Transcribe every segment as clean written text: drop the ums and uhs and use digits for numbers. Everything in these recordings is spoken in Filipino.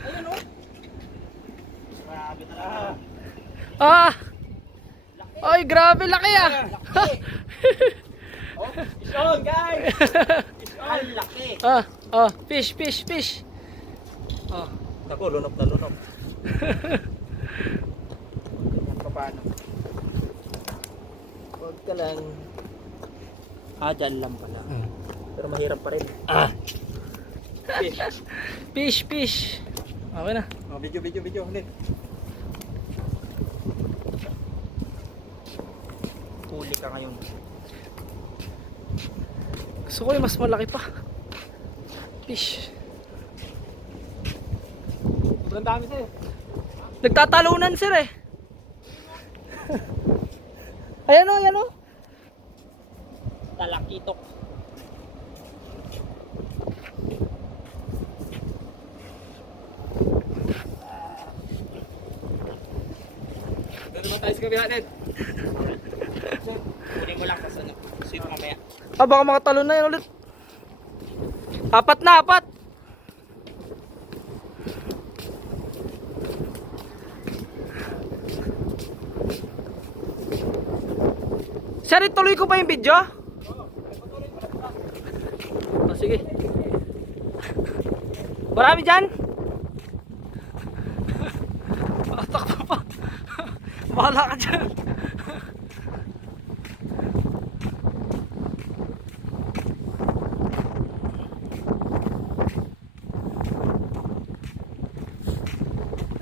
Ayun o. Grabe talaga. Ah! Ay, grabe laki ah! Laki. Oh, fish on guys! Fish on, laki. Fish, fish, fish. Oh. Ako, lunok na lunok. Yan pa paano? Huwag ka lang. Dyan lang pala. Pero mahirap pa rin. Fish. Fish, fish. Okay na. Oh, video. Hindi. Huli ka ngayon. Gusto ko yung mas malaki pa. Fish. Sobrang dami sa'yo. Nagtatalunan sir eh. Ayan o, ayan o. Talakitok. Doon naman tayo sa kabila din. Huli mo lang kasi ano, sweet mamaya. Baka makatalon na yan ulit. Apat na, apat. Sir, ituloy ko pa yung video? Oh, sige. Marami dyan? Takbo pa. Bahala ka dyan.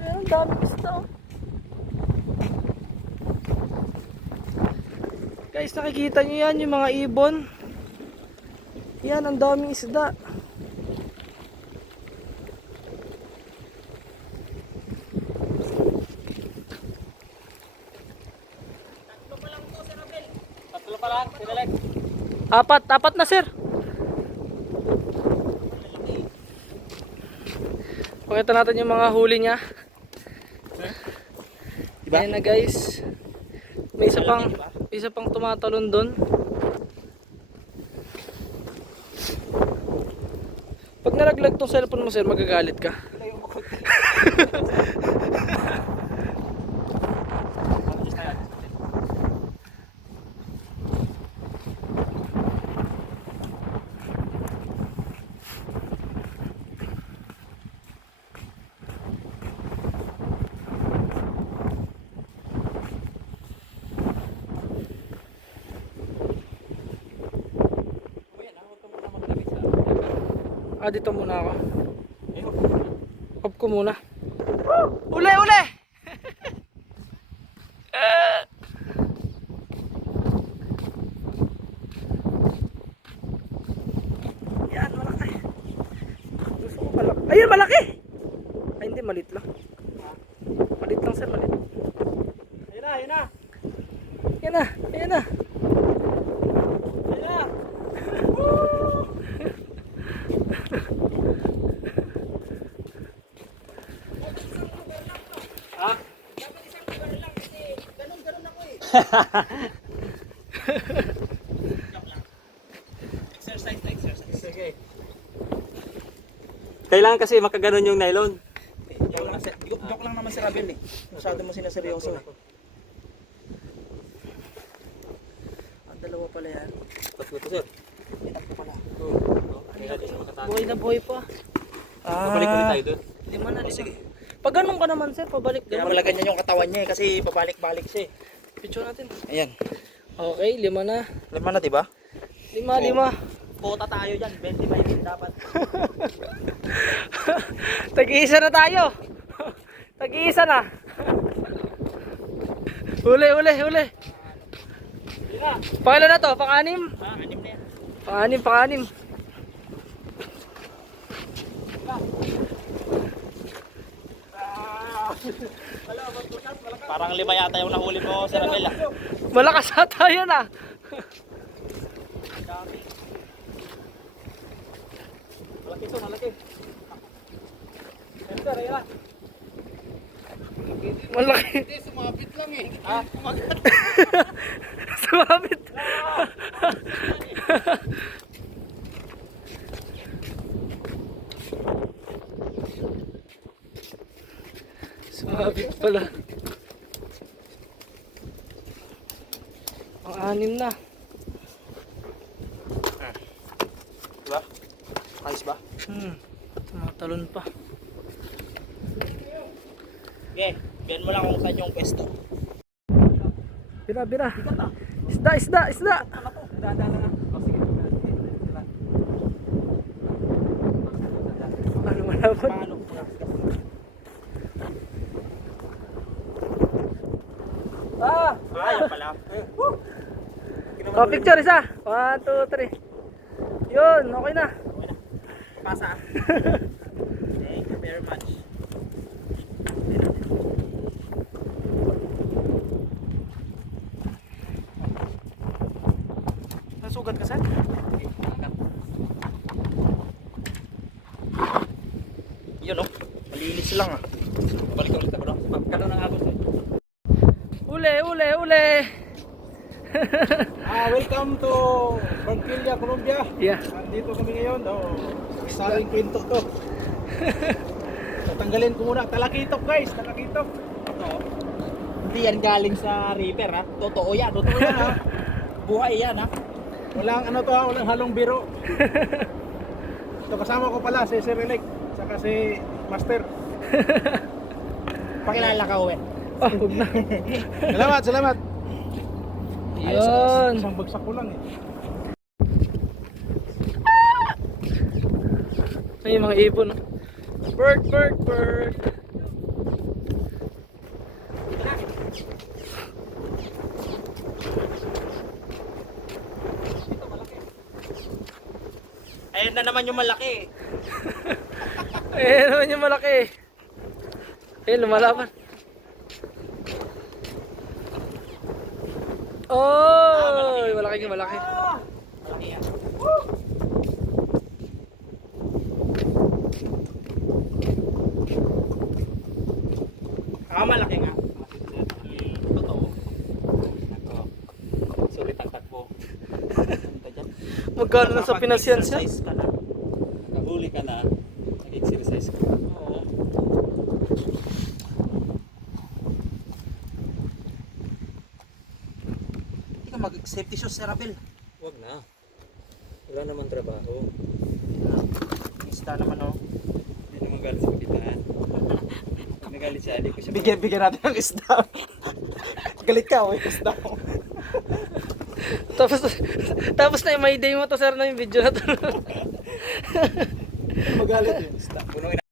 Ang daming isda. Guys, nakikita nyo yan, yung mga ibon. Yan, ang daming isda. Tatlo pa lang, sinalag. Apat na sir. Pakita natin yung mga huli niya. Diba? Ayan na guys. May isa pang tumatalon doon. Pag nalaglag tong cellphone mo sir, magagalit ka. Dito muna ako. Off ko muna. Uli, uli! Yan, malaki. Gusto ko malaki. Ayun, malaki! Ay, hindi, malit lang. Malit lang sir, malit. Ayun na, ayun na. Yan na, yan na. Ayun na. Ha? Dapat isang lugar lang kasi ganun ako eh. Joke lang. Exercise na exercise. Sige. Kailangan kasi makaganon yung nylon. Joke lang naman si Rabel eh. Masyado mo sinaseryoso eh. Ang dalawa pala yan. Tatlo to sir. Tatlo pala. Buhay na buhay pa. Pabalik ulit tayo doon. Lima na, lima. Sige. Pag ganun ka naman sir, pabalik Kaya naman. pala ganyan yung katawan niya eh kasi pabalik-balik siya eh. Picture natin. Ayan. Okay, lima na. Lima na diba? Lima. Kota tayo dyan. 25 dapat. Tag-iisa na tayo. Tag-iisa na. Huli. Pangilan na to? Pang-anim? Anim na yan. Pang-anim. Parang lima yata yung nahuli mo, Sir Abel ah. Malakas ata yan ah. Malaki ito, malaki. Enter, ayun na. Malaki. Hindi, sumabit lang eh. Ha? Kumagat. Sumabit. Mabit pala. Ang anim na. Diba? Ayos ba? Tumatalon pa. Okay, biyan mo lang kung saan yung pwesto. Bira, bira. Isda, isda, isda. Ano malapad? Paano? Yan pala. Oh, picture isa. 1, 2, 3. Yun, okay na. Pasa. Thank you very much. Nasugat ka, sir? Yun oh, malinis lang ah. Balik ulit ako, no? Magkano ng abot, eh. Ule, ule, ule. Welcome to Barquilla, Colombia. Yeah. Nandito kami ngayon. Saling kwento to. Tatanggalin ko muna. Talakitok guys, talakitok. Hindi yan galing sa river ha. Totoo yan ha. Buhay yan ha. Walang ano to ha, walang halong biro. Ito kasama ko pala si Sir Elec, saka si Master. Pakilala ka Owen. Oh, huwag na. Salamat, salamat. Yun. Isang bagsak ko lang eh. Ay, mga ibon. Bird, bird, bird. Ayun na naman yung malaki. Ayan naman yung malaki. Ayun, lumalaban. Oh, malaki yung malaki. Malaki yan. Malaki nga. Totoo. Ako. Sulit ang takbo. Punta dyan. Magkano na sa Pinasyan siya? Exercise ka na. Nakahuli ka na. Nag-exercise ka. Oo. Hindi ka mag-safety shoes, Sir Abel. Huwag na. Wala naman trabaho. Insta naman oh. Hindi naman galit sa kapitan. Nagalit siya, hindi ko siya. Bigyan natin ng isda. Galit ka, oh, isda. Tapos na yung may day mo to, sir, na yung video na to. Magalit eh. Punuin